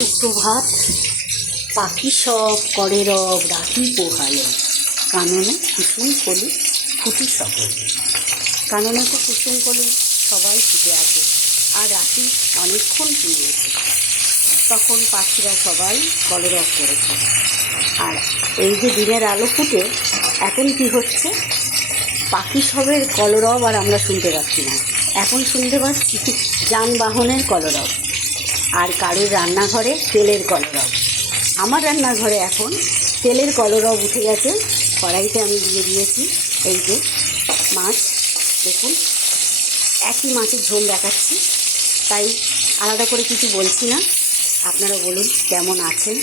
সুপ্রভাত। পাখি সব করে রব রাখি পোহালো, কাননে কুসুম কলি ফুটি সকল। কাননে তো কুসুম কলি সবাই ফুটে আছে, আর রাখি অনেকক্ষণ ফুটিয়েছে। তখন পাখিরা সবাই কলরব করেছে। আর এই যে দিনের আলো ফুটে এখন কি হচ্ছে, পাখি সবের কলরব আর আমরা শুনতে পাচ্ছি না। এখন শুনতে পাচ্ছি যানবাহনের কলরব, আর কারোর রান্নাঘরে তেলের কলরব। আমার রান্নাঘরে এখন তেলের কলরব উঠে গেছে। কড়াইতে আমি দিয়ে দিয়েছি এই যে মাছ, দেখুন একই মাছের ঝোল দেখাচ্ছি, তাই আলাদা করে কিছু বলছি না। আপনারা বলুন কেমন আছেন।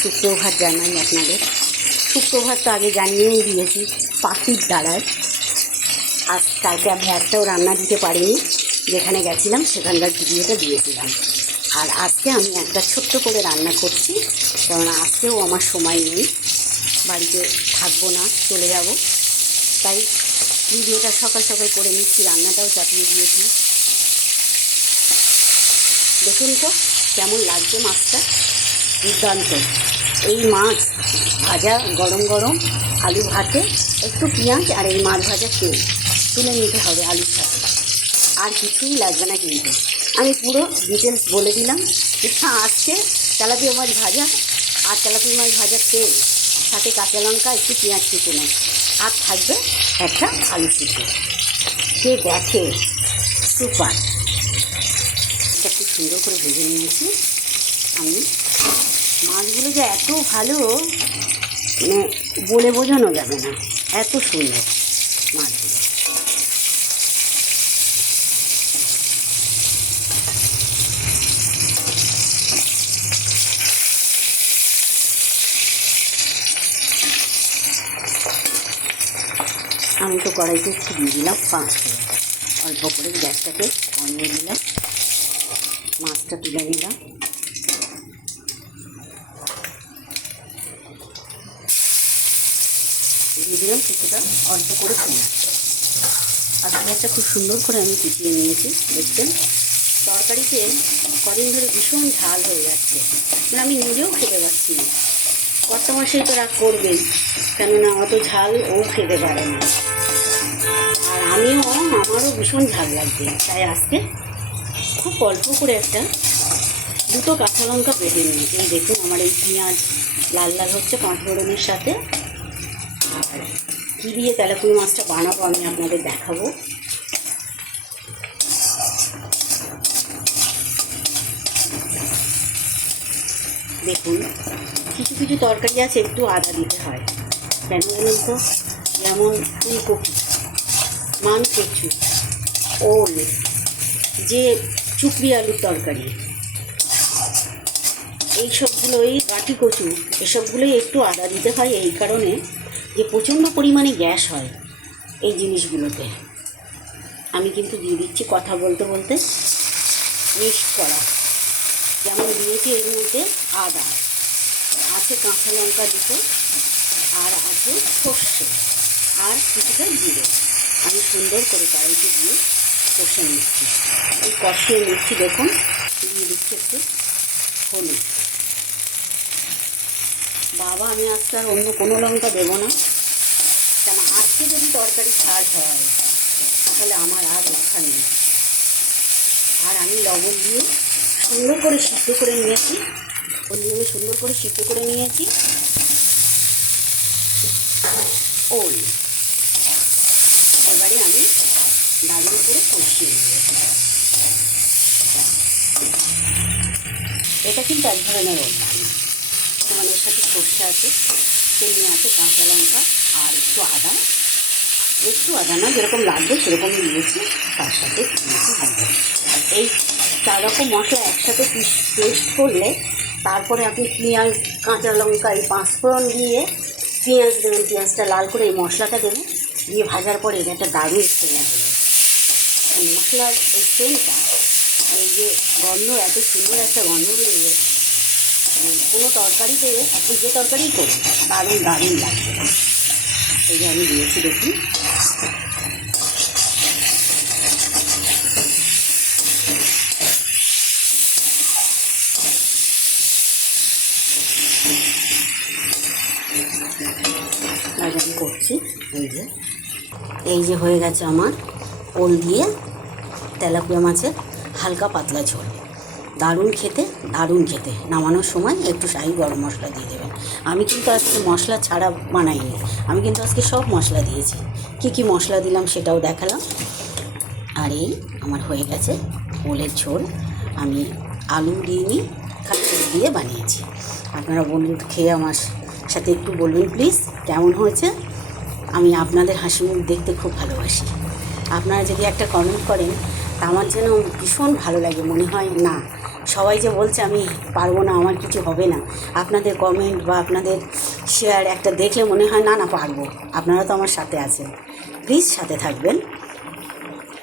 সুপ্রভাত জানাই আপনাদের। সুপ্রভাত তো আগে জানিয়েই দিয়েছি পাখির দ্বারায়। আর কালকে আমি একটাও রান্না দিতে পারিনি, যেখানে গেছিলাম সেখানকার ভিডিওটা দিয়েছিলাম। আর আজকে আমি একটা ছোট্ট করে রান্না করছি, কারণ আজকেও আমার সময় নেই, বাড়িতে থাকবো না, চলে যাব। তাই ভিডিওটা সকাল সকাল করে নিচ্ছি, রান্নাটাও চাপিয়ে দিয়েছি। দেখুন তো কেমন লাগছে মাছটা, দুর্দান্ত। এই মাছ ভাজা গরম গরম আলু ভাতে একটু পেঁয়াজ আর এই মাছ ভাজা তেল তুলে নিতে হবে আলুর সাথে, আর কিছুই লাগবে না। কিন্তু আমি পুরো ডিটেলস বলে দিলাম। আজকে তেলাপিয়া মাছ ভাজা আর তেলাপিয়া মাছ ভাজার তেল, সাথে কাঁচা লঙ্কা, একটু পেঁয়াজ কুচনো, আর থাকবে একটা আলু সিদ্ধ। কে দেখে সুপার। এটা খুব সুন্দর করে ভেজে নিয়েছি আমি। মাছগুলো যে এত ভালো, মানে বলে বোঝানো যাবে না, এত সুন্দর মাছগুলো। আমি তো কড়াইতে একটু দিয়ে দিলাম 5 ফোড়ন, অল্প করে গ্যাসটাকে কমিয়ে দিলাম। মাছটা তুলে নিলাম, দিয়ে দিলাম কিছুটা অল্প করে পেঁয়াজ। আর পেঁয়াজটা খুব সুন্দর করে আমি কুচিয়ে নিয়েছি। দেখছেন তরকারিতে কদিন ধরে ভীষণ ঝাল হয়ে যাচ্ছে, মানে আমি নিজেও খেতে পারছি না। কর্তা মাসেই তো রাগ করবেই, কেননা অত ঝাল ও খেতে পারে না, আর আমারও ভীষণ ঝাল লাগবে। তাই আজকে খুব অল্প করে দুটো কাঁচা লঙ্কা বেটে নিয়েছি। এই দেখুন আমার এই পেঁয়াজ লাল লাল হচ্ছে 5 ফোড়নের সাথে। আর কী দিয়ে তেলাপুরি মাছটা বানাবো আমি আপনাদের দেখাবো। দেখুন কিছু কিছু তরকারি আছে একটু আদা দিতে হয়, কেন বলুন তো, যেমন ফুলকপি, মানকচু, ওল, যে চুকরি আলুর তরকারি, এইসবগুলোই কাটি কচু, এসবগুলোই একটু আদা দিতে হয়। এই কারণে যে প্রচণ্ড পরিমাণে গ্যাস হয় এই জিনিসগুলোতে। আমি কিন্তু দিয়ে দিচ্ছি কথা বলতে বলতে মিক্স করা। যেমন দিয়েছি এর মধ্যে আদা, আছে কাঁচা লঙ্কা দুটো, আর আছে সর্ষে, আর কিছুটা জিরে। আমি সুন্দর করে কড়াইতে দিয়ে কষে নিচ্ছি। এই কষিয়ে নিচ্ছি, দেখুন দিয়ে দিচ্ছি একটু হলুদ। বাবা আমি আজকে আর অন্য কোনো লঙ্কা দেবো না, কেন আজকে যদি তরকারি ছাড় হয় তাহলে আমার আর রক্ষা নেই। আর আমি লবণ দিয়ে সুন্দর করে সিদ্ধ করে নিয়েছি, আমি সুন্দর করে সিদ্ধ করে নিয়েছি ওল। এবারে আমি দারুণ করে কষিয়ে নেব। এটা কিন্তু এক ধরনের ওল রান্না, যেমন এর সাথে সর্ষে আছে, তেমনি আছে কাঁচা লঙ্কা আর একটু আদা না, যেরকম লাগবে সেরকমই দিয়েছি। তার সাথে দিয়েছি জিরে। এই 4 রকম মশলা একসাথে পেস্ট করলে তারপরে আপনি পেঁয়াজ, কাঁচা লঙ্কা, এই 5 ফোড়ন দিয়ে পেঁয়াজ দেবেন, পেঁয়াজটা লাল করে এই মশলাটা দেবেন, দিয়ে ভাজার পরে এটা একটা দারুণ স্মেল দেবে। মশলার এই সেন্টটা, এই যে গন্ধ, এত সুন্দর একটা গন্ধ বেরোবে, কোনো তরকারিতে আপনি যে তরকারিই করুন দারুণ দারুণ লাগবে। এই যে আমি দিয়েছি, দেখুন আজ আমি করছি এই যে হয়ে গেছে আমার ওল দিয়ে তেলাপিয়া মাছের হালকা পাতলা ঝোল। দারুণ খেতে, দারুণ খেতে। নামানোর সময় একটু শাহি গরম মশলা দিয়ে দেবেন। আমি কিন্তু আজকে মশলা ছাড়া বানাইনি, আমি কিন্তু আজকে সব মশলা দিয়েছি। কি কি মশলা দিলাম সেটাও দেখালাম। আর এই আমার হয়ে গেছে ওলের ঝোল। আমি আলু দিইনি, খালি তেল দিয়ে বানিয়েছি। আপনারা বন্ধু খেয়ে আমার সাথে একটু বলবেন প্লিজ কেমন হয়েছে। আমি আপনাদের হাসি মুখ দেখতে খুব ভালোবাসি। আপনারা যদি একটা কমেন্ট করেন তা আমার যেন ভীষণ ভালো লাগে। মনে হয় না, সবাই যে বলছে আমি পারবো না, আমার কিছু হবে না, আপনাদের কমেন্ট বা আপনাদের শেয়ার একটা দেখলে মনে হয় না না পারবো। আপনারা তো আমার সাথে আছেন, প্লিজ সাথে থাকবেন।